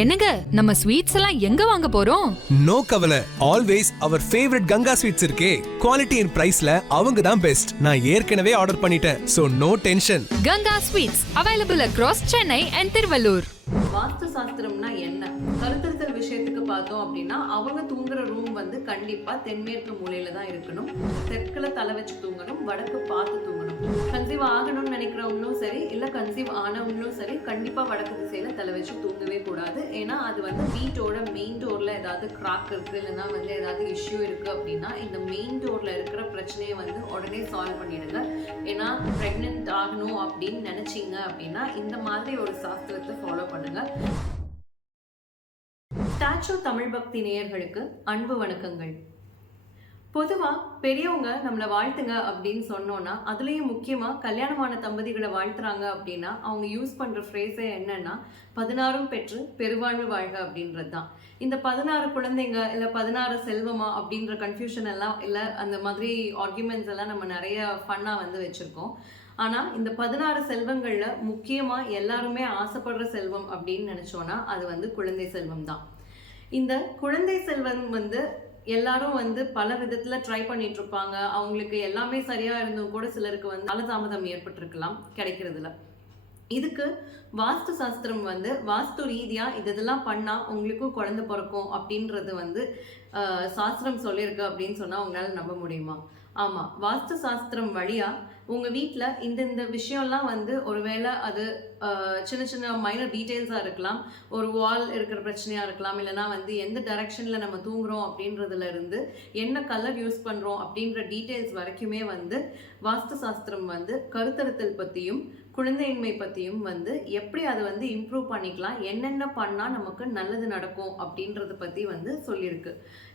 என்னங்க நம்ம ஸ்வீட்ஸ் எல்லாம் எங்க வாங்க போறோம்? நோ கவலை. Always our favourite Ganga sweets இருக்கே. குவாலிட்டி அண்ட் பிரைஸ்ல அவங்க தான் பெஸ்ட் நான் ஏற்கனவே ஆர்டர் பண்ணிட்டேன். So no tension Ganga sweets available across Chennai and Tiruvallur vastu சாஸ்திரம்னா என்ன? கருத்தரித்தல் விஷயத்துக்கு பார்த்தோம் அப்படின்னா அவங்க தூங்குற ரூம் வந்து கண்டிப்பா தென்மேற்கு மூலையில தான் இருக்கணும். தெற்குல தலை வச்சு தூங்கணும் வடக்கு பார்த்து தூங்கணும். கன்சீவ் ஆகணும்னு நினைக்கிறவங்களும் சரி இல்ல கன்சீவ் ஆனவங்களும் சரி கண்டிப்பா வடக்கு திசையில தலை வச்சு தூங்கவே கூடாது. ஏன்னா அது வந்து வீட்டோட மெயின் டோர்ல ஏதாவது கிராக் இருக்கு இல்லைன்னா வந்து ஏதாவது இஷ்யூ இருக்கு அப்படின்னா இந்த மெயின் டோர்ல இருக்கிற பிரச்சனையை வந்து உடனே சால்வ் பண்ணிடுங்க. ஏன்னா ப்ரெக்னென்ட் ஆகணும் அப்படின்னு நினைச்சீங்க அப்படின்னா இந்த மாதிரி ஒரு சாஸ்திரத்தை ஃபாலோ பண்ணுங்க ஸ்டாச்சு தமிழ் பக்தி நேயர்களுக்கு அன்பு வணக்கங்கள். பொதுவா பெரியவங்க நம்மளை வாழ்த்துங்க அப்படின்னு சொன்னோம்னா அதுலயும் முக்கியமா கல்யாணமான தம்பதிகளை வாழ்த்துறாங்க அப்படின்னா அவங்க யூஸ் பண்ற ஃப்ரேஸே என்னன்னா பதினாறும் பெற்று பெருவாழ்வு வாழ்க அப்படின்றது தான் இந்த பதினாறு குழந்தைங்க இல்ல பதினாறு செல்வமா அப்படின்ற கன்ஃபியூஷன் எல்லாம் இல்லை அந்த மாதிரி ஆர்குமெண்ட்ஸ் எல்லாம் நம்ம நிறைய ஃபன்னா வந்து வச்சிருக்கோம். ஆனால் இந்த பதினாறு செல்வங்களில் முக்கியமாக எல்லாருமே ஆசைப்படுற செல்வம் அப்படின்னு நினச்சோன்னா அது வந்து குழந்தை செல்வம் தான். இந்த குழந்தை செல்வம் வந்து எல்லாரும் வந்து பல விதத்தில் ட்ரை பண்ணிட்டு இருப்பாங்க. அவங்களுக்கு எல்லாமே சரியாக இருந்தும் கூட சிலருக்கு வந்து காலதாமதம் ஏற்பட்டிருக்கலாம் கிடைக்கிறதுல இதுக்கு வாஸ்து சாஸ்திரம் வந்து வாஸ்து ரீதியாக இது இதெல்லாம் பண்ணால் உங்களுக்கும் குழந்தை பிறக்கும் அப்படின்றது வந்து சாஸ்திரம் சொல்லியிருக்கு அப்படின்னு சொன்னால் உங்களால் நம்ப முடியுமா? ஆமாம் வாஸ்து சாஸ்திரம் வழியாக உங்கள் வீட்டில் இந்த இந்த விஷயம்லாம் வந்து ஒருவேளை அது சின்ன சின்ன மைனர் டீட்டெயில்ஸாக இருக்கலாம். ஒரு வால் இருக்கிற பிரச்சனையாக இருக்கலாம். இல்லைனா வந்து எந்த டைரக்ஷனில் நம்ம தூங்குறோம் அப்படின்றதுலேருந்து என்ன கலர் யூஸ் பண்ணுறோம் அப்படின்ற டீட்டெயில்ஸ் வரைக்குமே வந்து வாஸ்து சாஸ்திரம் வந்து கருத்தருத்தல் பற்றியும் குழந்தையின்மை பற்றியும் வந்து எப்படி அதை வந்து இம்ப்ரூவ் பண்ணிக்கலாம் என்னென்ன பண்ணால் நமக்கு நல்லது நடக்கும் அப்படின்றத பற்றி வந்து சொல்லியிருக்கு.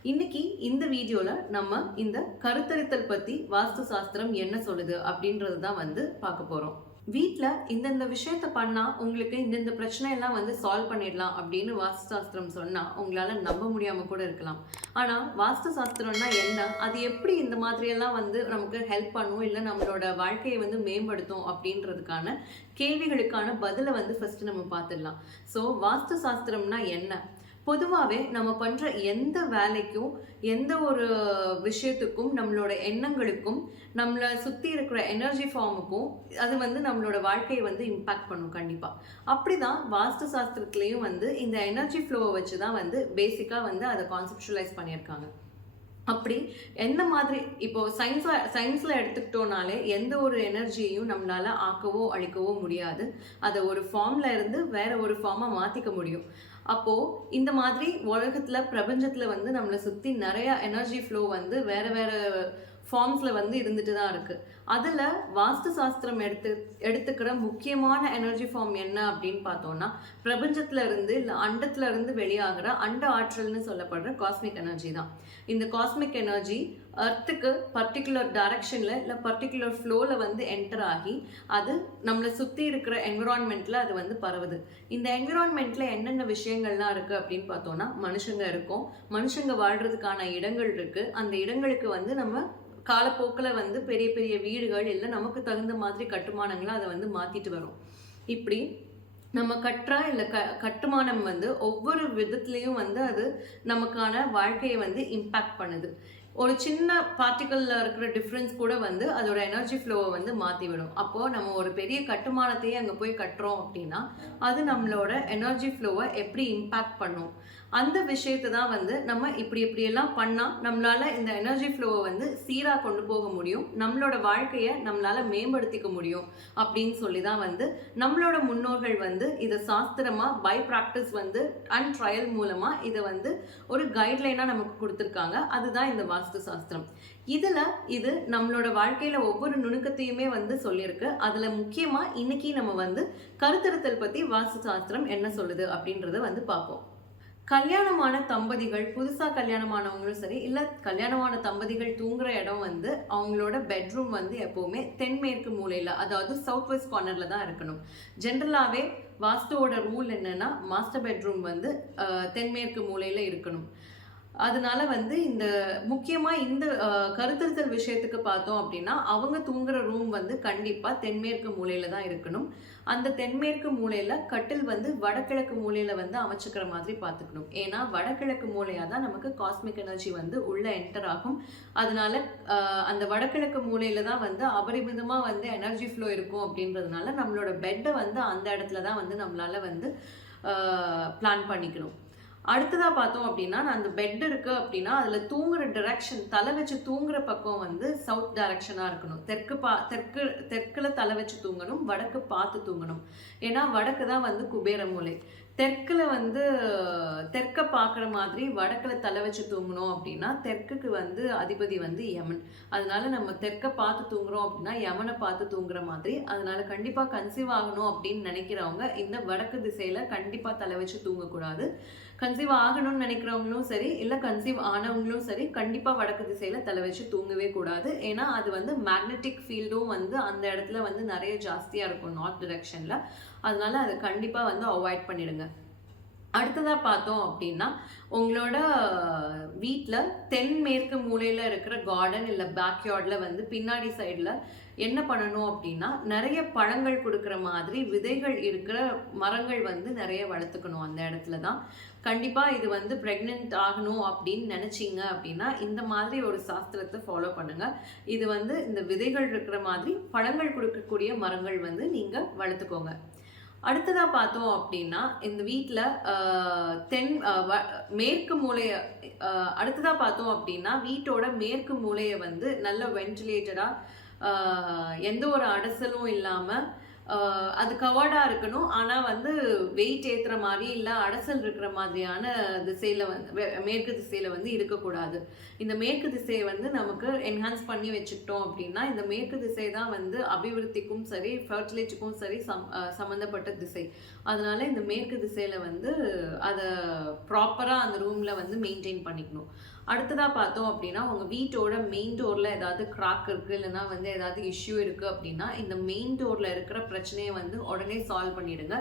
இன்னைக்கு இந்த வீடியோவில் நம்ம இந்த கருத்தரித்தல் பற்றி வாஸ்து சாஸ்திரம் என்ன சொல்லுது அப்படின்றது தான் வந்து பார்க்க போகிறோம் வீட்டில் இந்தந்த விஷயத்த பண்ணால் உங்களுக்கு இந்தந்த பிரச்சனையெல்லாம் வந்து சால்வ் பண்ணிடலாம் அப்படின்னு வாஸ்து சாஸ்திரம் சொன்னால் உங்களால் நம்ப முடியாமல் கூட இருக்கலாம். ஆனால் வாஸ்து சாஸ்திரம்னா என்ன? அது எப்படி இந்த மாதிரியெல்லாம் வந்து நமக்கு ஹெல்ப் பண்ணும்? இல்லை நம்மளோட வாழ்க்கையை வந்து மேம்படுத்தும் அப்படின்றதுக்கான கேள்விகளுக்கான பதிலை வந்து ஃபஸ்ட்டு நம்ம பார்த்துடலாம். ஸோ வாஸ்து சாஸ்திரம்னா என்ன? பொதுவாகவே நம்ம பண்ணுற எந்த வேலைக்கும் எந்த ஒரு விஷயத்துக்கும் நம்மளோட எண்ணங்களுக்கும் நம்மளை சுற்றி இருக்கிற எனர்ஜி ஃபார்முக்கும் அது வந்து நம்மளோட வாழ்க்கையை வந்து இம்பாக்ட் பண்ணும் கண்டிப்பாக அப்படி தான் வாஸ்து சாஸ்திரத்துலேயும் வந்து இந்த எனர்ஜி ஃப்ளோவை வச்சு தான் வந்து பேசிக்காக வந்து அதை கான்செப்டுவலைஸ் பண்ணியிருக்காங்க. அப்படி எந்த மாதிரி இப்போ சயின்ஸா சயின்ஸில் எடுத்துக்கிட்டோனாலே எந்த ஒரு எனர்ஜியையும் நம்மளால் ஆக்கவோ அழிக்கவோ முடியாது. அதை ஒரு ஃபார்மில் இருந்து வேற ஒரு ஃபார்மாக மாற்றிக்க முடியும். அப்போ இந்த மாதிரி உலகத்தில் பிரபஞ்சத்தில் வந்து நம்மளை சுற்றி நிறையா எனர்ஜி ஃப்ளோ வந்து வேறு வேறு ஃபார்ம்ஸில் வந்து இருந்துட்டு தான் இருக்குது அதில் வாஸ்து சாஸ்திரம் எடுத்து எடுத்துக்கிற முக்கியமான எனர்ஜி ஃபார்ம் என்ன அப்படின்னு பார்த்தோம்னா பிரபஞ்சத்துல இருந்து இல்லை அண்டத்துல இருந்து வெளியாகிற அண்ட ஆற்றல்னு சொல்லப்படுற காஸ்மிக் எனர்ஜி தான். இந்த காஸ்மிக் எனர்ஜி அர்த்துக்கு பர்டிகுலர் டைரக்ஷனில் இல்லை பர்டிகுலர் ஃப்ளோவில் வந்து என்டர் ஆகி அது நம்மளை சுற்றி இருக்கிற என்விரான்மெண்ட்டில் அது வந்து பரவுது. இந்த என்விரான்மெண்ட்டில் என்னென்ன விஷயங்கள்லாம் இருக்குது அப்படின்னு பார்த்தோம்னா மனுஷங்க இருக்கும். மனுஷங்க வாழ்கிறதுக்கான இடங்கள் இருக்குது அந்த இடங்களுக்கு வந்து நம்ம காலப்போக்கில் வந்து பெரிய பெரிய வீடுகள் இல்லை நமக்கு தகுந்த மாதிரி கட்டுமானங்களை அதை வந்து மாற்றிட்டு வரும். இப்படி நம்ம கட்டுற இல்லை க கட்டுமானம் வந்து ஒவ்வொரு விதத்துலேயும் வந்து அது நமக்கான வாழ்க்கையை வந்து இம்பேக்ட் பண்ணுது. ஒரு சின்ன பார்ட்டிக்கலில் இருக்கிற டிஃப்ரென்ஸ் கூட வந்து அதோட எனர்ஜி ஃப்ளோவை வந்து மாற்றி விடும் அப்போது நம்ம ஒரு பெரிய கட்டுமானத்தையே அங்கே போய் கட்டுறோம் அப்படின்னா அது நம்மளோட எனர்ஜி ஃப்ளோவை எப்படி இம்பேக்ட் பண்ணும்? அந்த விஷயத்தை தான் வந்து நம்ம இப்படி இப்படியெல்லாம் பண்ணால் நம்மளால் இந்த எனர்ஜி ஃப்ளோவை வந்து சீராக கொண்டு போக முடியும். நம்மளோட வாழ்க்கையை நம்மளால் மேம்படுத்திக்க முடியும் அப்படின்னு சொல்லி தான் வந்து நம்மளோட முன்னோர்கள் வந்து இதை சாஸ்திரமாக பை ப்ராக்டிஸ் வந்து அண்ட் ட்ரையல் மூலமாக இதை வந்து ஒரு கைட்லைனாக நமக்கு கொடுத்துருக்காங்க. அதுதான் இந்த வாஸ்து சாஸ்திரம். இதில் இது நம்மளோட வாழ்க்கையில் ஒவ்வொரு நுணுக்கத்தையுமே வந்து சொல்லியிருக்கு. அதில் முக்கியமாக இன்னைக்கு நம்ம வந்து கருத்தருத்தல் பற்றி வாஸ்து சாஸ்திரம் என்ன சொல்லுது அப்படின்றத வந்து பார்ப்போம். கல்யாணமான தம்பதிகள் புதுசாக கல்யாணமானவங்களும் சரி இல்லை கல்யாணமான தம்பதிகள் தூங்குற இடம் வந்து அவங்களோட பெட்ரூம் வந்து எப்போவுமே தென்மேற்கு மூலையில் அதாவது சவுத் வெஸ்ட் கார்னரில் தான் இருக்கணும். ஜென்ரலாகவே வாஸ்துவோட ரூல் என்னென்னா மாஸ்டர் பெட்ரூம் வந்து தென்மேற்கு மூலையில் இருக்கணும். அதனால வந்து இந்த முக்கியமாக இந்த கருத்திருத்தல் விஷயத்துக்கு பார்த்தோம் அப்படின்னா அவங்க தூங்குற ரூம் வந்து கண்டிப்பாக தென்மேற்கு மூலையில் தான் இருக்கணும். அந்த தென்மேற்கு மூலையில் கட்டில் வந்து வடகிழக்கு மூலையில் வந்து அமைச்சுக்கிற மாதிரி பார்த்துக்கணும். ஏன்னா வடகிழக்கு மூலையாக தான் நமக்கு காஸ்மிக் எனர்ஜி வந்து உள்ளே என்டர் ஆகும். அதனால அந்த வடகிழக்கு மூலையில் தான் வந்து அபரிமிதமாக வந்து எனர்ஜி ஃப்ளோ இருக்கும் அப்படின்றதுனால நம்மளோட பெட்டை வந்து அந்த இடத்துல தான் வந்து நம்மளால வந்து பிளான் பண்ணிக்கணும். அடுத்ததாக பார்த்தோம் அப்படின்னா நான் அந்த பெட் இருக்கு அப்படின்னா அதில் தூங்குற டிரெக்ஷன் தலை வச்சு தூங்குற பக்கம் வந்து சவுத் டைரக்ஷனாக இருக்கணும். தெற்கு பா தெற்கு தெற்கில் தலை வச்சு தூங்கணும் வடக்கு பார்த்து தூங்கணும். ஏன்னா வடக்கு தான் வந்து குபேர மூலை. தெற்கில் வந்து தெற்க பார்க்குற மாதிரி வடக்கில் தலை வச்சு தூங்கணும் அப்படின்னா தெற்குக்கு வந்து அதிபதி வந்து யமன். அதனால நம்ம தெற்க பார்த்து தூங்குறோம் அப்படின்னா யமனை பார்த்து தூங்குற மாதிரி. அதனால கண்டிப்பாக கன்சீவ் ஆகணும் அப்படின்னு நினைக்கிறவங்க இந்த வடக்கு திசையில் கண்டிப்பாக தலை வச்சு தூங்கக்கூடாது. கன்சீவ் ஆகணும்னு நினைக்கிறவங்களும் சரி இல்லை கன்சீவ் ஆனவங்களும் சரி கண்டிப்பாக வடக்கு திசையில் தலை வச்சு தூங்கவே கூடாது. ஏன்னா அது வந்து மேக்னெட்டிக் ஃபீல்டும் வந்து அந்த இடத்துல வந்து நிறைய ஜாஸ்தியாக இருக்கும் நார்த் டிரெக்ஷனில் அதனால அதை கண்டிப்பாக வந்து அவாய்ட் பண்ணிடுங்க. அடுத்ததாக பார்த்தோம் அப்படின்னா உங்களோட வீட்டில் தென்மேற்கு மூலையில் இருக்கிற கார்டன் இல்லை பேக்யார்டில் வந்து பின்னாடி சைடில் என்ன பண்ணணும் அப்படின்னா நிறைய பழங்கள் கொடுக்குற மாதிரி விதைகள் இருக்கிற மரங்கள் வந்து நிறைய வளர்த்துக்கணும் அந்த இடத்துல தான். கண்டிப்பாக இது வந்து ப்ரெக்னென்ட் ஆகணும் அப்படின்னு நினச்சிங்க அப்படின்னா இந்த மாதிரி ஒரு சாஸ்திரத்தை ஃபாலோ பண்ணுங்கள் இது வந்து இந்த விதைகள் இருக்கிற மாதிரி பழங்கள் கொடுக்கக்கூடிய மரங்கள் வந்து நீங்கள் வளர்த்துக்கோங்க. அடுத்ததாக பார்த்தோம் அப்படின்னா இந்த வீட்டில் தென் வ- மேற்கு மூலையை அடுத்ததாக பார்த்தோம் அப்படின்னா வீட்டோட மேற்கு மூலையை வந்து நல்ல வென்டிலேட்டடாக எந்த ஒரு அடசலும் இல்லாமல் அது கவர்டாக இருக்கணும். ஆனால் வந்து வெயிட் ஏற்றுற மாதிரி இல்லை அடசல் இருக்கிற மாதிரியான திசையில் வந்து மேற்கு திசையில் வந்து இருக்கக்கூடாது. இந்த மேற்கு திசையை வந்து நமக்கு என்ஹான்ஸ் பண்ணி வச்சுக்கிட்டோம் அப்படின்னா இந்த மேற்கு திசை தான் வந்து அபிவிருத்திக்கும் சரி ஃபர்டிலிட்டிக்கும் சரி சம் சம்மந்தப்பட்ட திசை. அதனால இந்த மேற்கு திசையில் வந்து அதை ப்ராப்பராக அந்த ரூமில் வந்து மெயின்டைன் பண்ணிக்கணும். அடுத்ததாக பார்த்தோம் அப்படின்னா உங்கள் வீட்டோட மெயின் டோரில் ஏதாவது கிராக் இருக்குது இல்லைன்னா வந்து ஏதாவது இஷ்யூ இருக்குது அப்படின்னா இந்த மெயின் டோரில் இருக்கிற பிரச்சனையை வந்து உடனே சால்வ் பண்ணிடுங்க.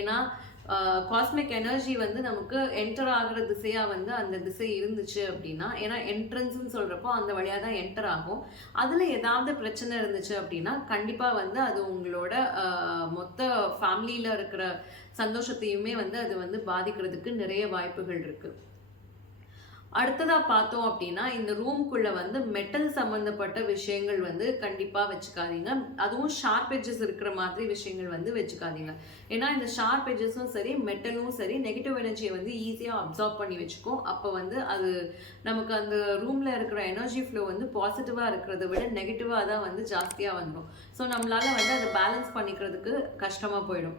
ஏன்னா காஸ்மிக் எனர்ஜி வந்து நமக்கு என்டர் ஆகிற திசையாக வந்து அந்த திசை இருந்துச்சு அப்படின்னா ஏன்னா என்ட்ரன்ஸ்னு சொல்கிறப்போ அந்த வழியாக தான் என்டர் ஆகும். அதில் ஏதாவது பிரச்சனை இருந்துச்சு அப்படின்னா கண்டிப்பாக வந்து அது உங்களோட மொத்த ஃபேமிலியில் இருக்கிற சந்தோஷத்தையுமே வந்து அது வந்து பாதிக்கிறதுக்கு நிறைய வாய்ப்புகள் இருக்குது அடுத்ததாக பார்த்தோம் அப்படின்னா இந்த ரூம்குள்ளே வந்து மெட்டல் சம்மந்தப்பட்ட விஷயங்கள் வந்து கண்டிப்பாக வச்சுக்காதீங்க. அதுவும் ஷார்ப் எஜஸ் இருக்கிற மாதிரி விஷயங்கள் வந்து வச்சுக்காதீங்க. ஏன்னா இந்த ஷார்ப் எஜஸும் சரி மெட்டலும் சரி நெகட்டிவ் எனர்ஜியை வந்து ஈஸியாக அப்சார்ப் பண்ணி வச்சுக்கும். அப்போ வந்து அது நமக்கு அந்த ரூமில் இருக்கிற எனர்ஜி ஃப்ளோ வந்து பாசிட்டிவாக இருக்கிறத விட நெகட்டிவாக தான் வந்து ஜாஸ்தியாக வந்துடும் ஸோ நம்மளால் வந்து அதை பேலன்ஸ் பண்ணிக்கிறதுக்கு கஷ்டமாக போயிடும்.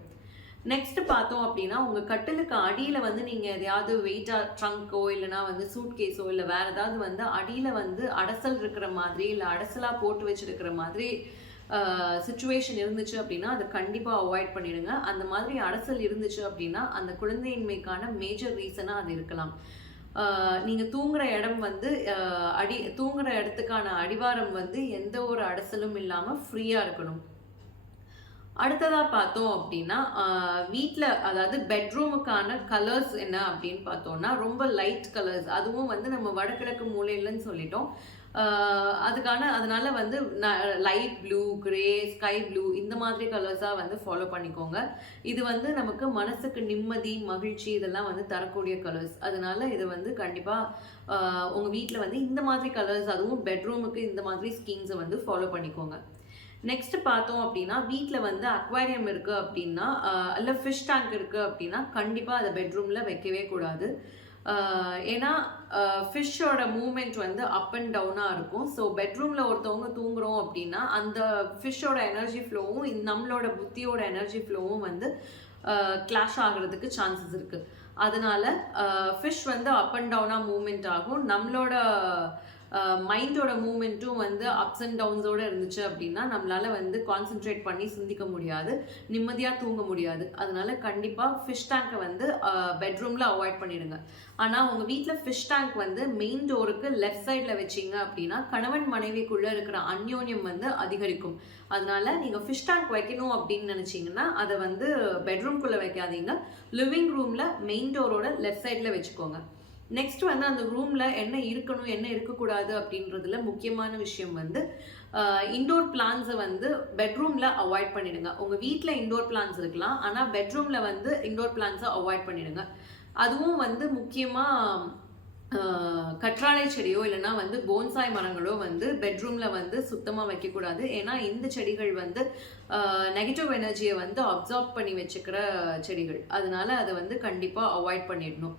நெக்ஸ்ட் பார்த்தோம் அப்படின்னா உங்கள் கட்டிலுக்கு அடியில் வந்து நீங்கள் எதையாவது வெயிட்டாக ட்ரங்க்கோ இல்லைனா வந்து சூட் கேஸோ இல்லை வேறு ஏதாவது வந்து அடியில் வந்து அடசல் இருக்கிற மாதிரி இல்லை அடசலாக போட்டு வச்சிருக்கிற மாதிரி சுச்சுவேஷன் இருந்துச்சு அப்படின்னா அதை கண்டிப்பாக அவாய்ட் பண்ணிடுங்க. அந்த மாதிரி அடசல் இருந்துச்சு அப்படின்னா அந்த குழந்தையின்மைக்கான மேஜர் ரீசனாக அது இருக்கலாம். நீங்கள் தூங்குற இடம் வந்து அடி தூங்குற இடத்துக்கான அடிவாரம் வந்து எந்த ஒரு அடசலும் இல்லாமல் ஃப்ரீயாக இருக்கணும். அடுத்ததாக பார்த்தோம் அப்படின்னா வீட்டில் அதாவது பெட்ரூமுக்கான கலர்ஸ் என்ன அப்படின்னு பார்த்தோம்னா ரொம்ப லைட் கலர்ஸ் அதுவும் வந்து நம்ம வடகிழக்கு மூலையிலன்னு சொல்லிட்டோம். அதுக்கான அதனால வந்து light blue grey sky blue இந்த மாதிரி கலர்ஸாக வந்து ஃபாலோ பண்ணிக்கோங்க. இது வந்து நமக்கு மனசுக்கு நிம்மதி மகிழ்ச்சி இதெல்லாம் வந்து தரக்கூடிய கலர்ஸ் அதனால இது வந்து கண்டிப்பாக உங்கள் வீட்டில் வந்து இந்த மாதிரி கலர்ஸ் அதுவும் பெட்ரூமுக்கு இந்த மாதிரி ஸ்கீம்ஸை வந்து ஃபாலோ பண்ணிக்கோங்க. நெக்ஸ்ட் பார்த்தோம் அப்படின்னா வீட்டில் வந்து அக்வாரியம் இருக்குது அப்படின்னா அல்ல ஃபிஷ் டேங்க் இருக்குது அப்படின்னா கண்டிப்பாக அதை பெட்ரூமில் வைக்கவே கூடாது. ஏன்னா ஃபிஷ்ஷோட மூமெண்ட் வந்து அப் அண்ட் டவுனாக இருக்கும். ஸோ பெட்ரூமில் ஒருத்தவங்க தூங்குறோம் அப்படின்னா அந்த ஃபிஷ்ஷோட எனர்ஜி ஃப்ளோவும் நம்மளோட புத்தியோட எனர்ஜி ஃப்ளோவும் வந்து கிளாஷ் ஆகிறதுக்கு சான்சஸ் இருக்குது அதனால ஃபிஷ் வந்து அப் அண்ட் டவுனாக மூமெண்ட் ஆகும். நம்மளோட மைண்டோட மூமெண்ட்டும் வந்து அப்ஸ் அண்ட் டவுன்ஸோடு இருந்துச்சு அப்படின்னா நம்மளால் வந்து கான்சென்ட்ரேட் பண்ணி சிந்திக்க முடியாது நிம்மதியாக தூங்க முடியாது. அதனால கண்டிப்பாக ஃபிஷ் டேங்க்கை வந்து பெட்ரூமில் அவாய்ட் பண்ணிடுங்க. ஆனால் உங்கள் வீட்டில் ஃபிஷ் டேங்க் வந்து மெயின் டோருக்கு லெஃப்ட் சைடில் வச்சிங்க அப்படின்னா கணவன் மனைவிக்குள்ளே இருக்கிற அந்யோன்யம் வந்து அதிகரிக்கும். அதனால நீங்கள் ஃபிஷ் டேங்க் வைக்கணும் அப்படின்னு நினச்சிங்கன்னா அதை வந்து பெட்ரூம்குள்ளே வைக்காதீங்க. லிவிங் ரூமில் மெயின் டோரோட லெஃப்ட் சைடில் வச்சுக்கோங்க. நெக்ஸ்ட் வந்து அந்த ரூமில் என்ன இருக்கணும் என்ன இருக்கக்கூடாது அப்படின்றதுல முக்கியமான விஷயம் வந்து இண்டோர் பிளான்ஸை வந்து பெட்ரூமில் அவாய்ட் பண்ணிடுங்க. உங்கள் வீட்டில் இண்டோர் பிளான்ஸ் இருக்கலாம் ஆனால் பெட்ரூமில் வந்து இண்டோர் பிளான்ஸை அவாய்ட் பண்ணிடுங்க. அதுவும் வந்து முக்கியமாக கற்றாழை செடியோ இல்லைன்னா வந்து போன்சாய் மரங்களோ வந்து பெட்ரூமில் வந்து சுத்தமாக வைக்கக்கூடாது. ஏன்னா இந்த செடிகள் வந்து நெகட்டிவ் எனர்ஜியை வந்து அப்சார்ப் பண்ணி வச்சுக்கிற செடிகள். அதனால அதை வந்து கண்டிப்பாக அவாய்ட் பண்ணிடணும்.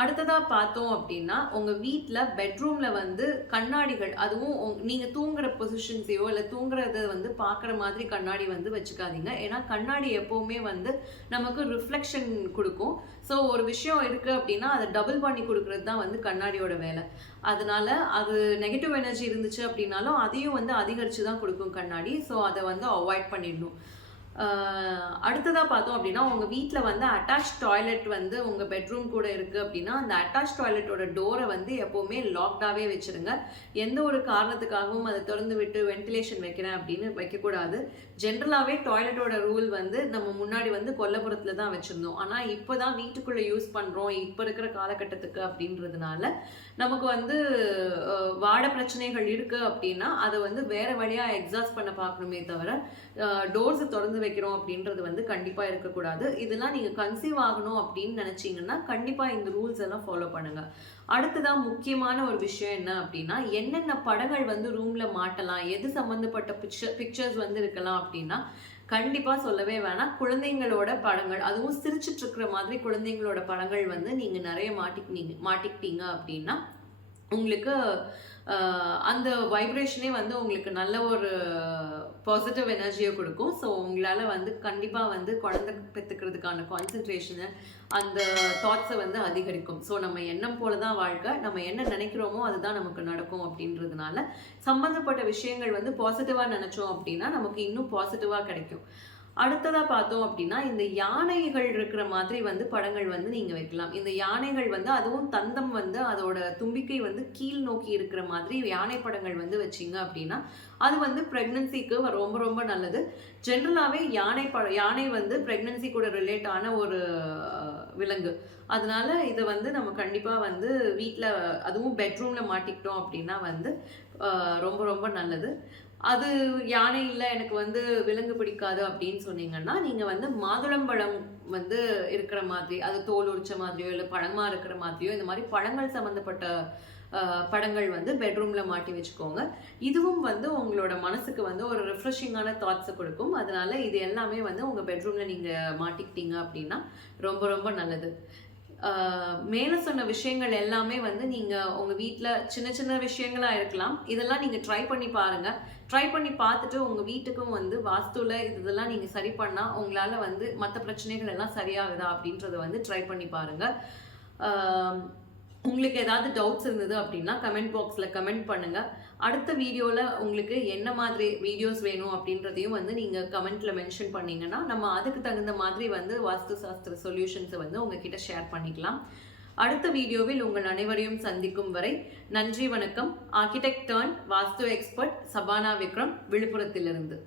அடுத்ததாக பார்த்தோம் அப்படின்னா உங்கள் வீட்டில் பெட்ரூமில் வந்து கண்ணாடிகள் அதுவும் நீங்கள் தூங்குகிற தூங்குற பொசிஷன்ஸையோ இல்லை தூங்குறத வந்து பார்க்குற மாதிரி கண்ணாடி வந்து வச்சுக்காதீங்க. ஏன்னா கண்ணாடி எப்போவுமே வந்து நமக்கு ரிஃப்ளெக்ஷன் கொடுக்கும். ஸோ ஒரு விஷயம் இருக்குது அப்படின்னா அதை டபுள் பண்ணி கொடுக்கறது தான் வந்து கண்ணாடியோட வேலை. அதனால அது நெகட்டிவ் எனர்ஜி இருந்துச்சு அப்படின்னாலும் அதையும் வந்து அதிகரித்து தான் கொடுக்கும் கண்ணாடி. ஸோ அதை வந்து அவாய்ட் பண்ணிடணும். அடுத்ததாக பார்த்தோம் அப்படின்னா உங்கள் வீட்டில் வந்து அட்டாச் டாய்லெட் வந்து உங்கள் பெட்ரூம் கூட இருக்குது அப்படின்னா அந்த அட்டாச் டாய்லெட்டோட டோரை வந்து எப்போவுமே லாக்டாகவே வச்சுருங்க. எந்த ஒரு காரணத்துக்காகவும் அதை திறந்து விட்டு வென்டிலேஷன் வைக்கிறேன் அப்படின்னு வைக்கக்கூடாது. ஜென்ரலாகவே டாய்லெட்டோட ரூல் வந்து நம்ம முன்னாடி வந்து கொல்லப்புறத்தில் தான் வச்சுருந்தோம். ஆனால் இப்போ தான் வீட்டுக்குள்ளே யூஸ் பண்ணுறோம் இப்போ இருக்கிற காலகட்டத்துக்கு அப்படின்றதுனால நமக்கு வந்து வாட பிரச்சனைகள் இருக்குது அப்படின்னா அதை வந்து வேறு வழியாக எக்ஸாஸ்ட் பண்ண பார்க்கணுமே தவிர டோர்ஸை திறந்து வைக்கிறோம் அப்படின்றது வந்து கண்டிப்பாக இருக்கக்கூடாது. இதெல்லாம் நீங்கள் கன்சீவ் ஆகணும் அப்படின்னு நினச்சிங்கன்னா கண்டிப்பாக இந்த ரூல்ஸ் எல்லாம் ஃபாலோ பண்ணுங்க. அடுத்ததான் முக்கியமான ஒரு விஷயம் என்ன அப்படின்னா என்னென்ன படங்கள் வந்து ரூம்ல மாட்டலாம் எது சம்மந்தப்பட்ட பிக்சர் பிக்சர்ஸ் வந்து இருக்கலாம் அப்படின்னா கண்டிப்பாக சொல்லவே வேணாம். குழந்தைங்களோட படங்கள் அதுவும் சிரிச்சிட்டு இருக்கிற மாதிரி குழந்தைங்களோட படங்கள் வந்து நீங்கள் நிறைய மாட்டிக்கினீங்க மாட்டிக்கிட்டீங்க அப்படின்னா உங்களுக்கு அந்த வைப்ரேஷனே வந்து உங்களுக்கு நல்ல ஒரு பாசிட்டிவ் எனர்ஜியை கொடுக்கும். ஸோ உங்களால் வந்து கண்டிப்பாக வந்து குழந்தை பெற்றுக்கிறதுக்கான கான்சென்ட்ரேஷனை அந்த தாட்ஸை வந்து அதிகரிக்கும். ஸோ நம்ம எண்ணம் போல தான் வாழ்க்கை. நம்ம என்ன நினைக்கிறோமோ அதுதான் நமக்கு நடக்கும் அப்படின்றதுனால சம்மந்தப்பட்ட விஷயங்கள் வந்து பாசிட்டிவாக நினச்சோம் அப்படின்னா நமக்கு இன்னும் பாசிட்டிவாக கிடைக்கும். அடுத்ததாக பார்த்தோம் அப்படின்னா இந்த யானைகள் இருக்கிற மாதிரி வந்து படங்கள் வந்து நீங்கள் வைக்கலாம். இந்த யானைகள் வந்து அதுவும் தந்தம் வந்து அதோட தும்பிக்கை வந்து கீழ் நோக்கி இருக்கிற மாதிரி யானை படங்கள் வந்து வச்சீங்க அப்படின்னா அது வந்து ப்ரெக்னன்சிக்கு ரொம்ப ரொம்ப நல்லது. ஜென்ரலாகவே யானை படம் யானை வந்து ப்ரெக்னன்சி கூட ரிலேட் ஆன ஒரு விலங்கு. அதனால இதை வந்து நம்ம கண்டிப்பாக வந்து வீட்டில் அதுவும் பெட்ரூமில் மாட்டிக்கிட்டோம் அப்படின்னா வந்து ரொம்ப ரொம்ப நல்லது. அது யானை இல்லை எனக்கு வந்து விலங்கு பிடிக்காது அப்படின்னு சொன்னீங்கன்னா நீங்கள் வந்து மாதுளம்பழம் வந்து இருக்கிற மாதிரி அது தோல் உரிச்ச மாதிரியோ இல்லை பழமாக இருக்கிற மாதிரியோ இந்த மாதிரி பழங்கள் சம்மந்தப்பட்ட படங்கள் வந்து பெட்ரூமில் மாட்டி வச்சுக்கோங்க. இதுவும் வந்து உங்களோட மனசுக்கு வந்து ஒரு ரிஃப்ரெஷிங்கான தாட்ஸை கொடுக்கும். அதனால இது எல்லாமே வந்து உங்கள் பெட்ரூமில் நீங்கள் மாட்டிக்கிட்டீங்க அப்படின்னா ரொம்ப ரொம்ப நல்லது. மேலே சொன்ன விஷயங்கள் எல்லாமே வந்து நீங்கள் உங்கள் வீட்டில் சின்ன சின்ன விஷயங்களாக இருக்கலாம். இதெல்லாம் நீங்கள் ட்ரை பண்ணி பாருங்கள் ட்ரை பண்ணி பார்த்துட்டு உங்கள் வீட்டுக்கும் வந்து வாஸ்துவில் இதெல்லாம் நீங்கள் சரி பண்ணால் உங்களால் வந்து மற்ற பிரச்சனைகள் எல்லாம் சரியாகுதா அப்படின்றத வந்து ட்ரை பண்ணி பாருங்கள் உங்களுக்கு ஏதாவது டவுட்ஸ் இருந்தது அப்படின்னா கமெண்ட் பாக்ஸில் கமெண்ட் பண்ணுங்கள் அடுத்த வீடியோவில் உங்களுக்கு என்ன மாதிரி வீடியோஸ் வேணும் அப்படின்றதையும் வந்து நீங்கள் கமெண்ட்டில் மென்ஷன் பண்ணீங்கன்னா நம்ம அதுக்கு தகுந்த மாதிரி வந்து வாஸ்து சாஸ்திர சொல்யூஷன்ஸை வந்து உங்ககிட்ட ஷேர் பண்ணிக்கலாம். அடுத்த வீடியோவில் உங்கள் அனைவரையும் சந்திக்கும் வரை நன்றி வணக்கம். Architect turn vastu expert Shabana Vikram விழுப்புரத்திலிருந்து.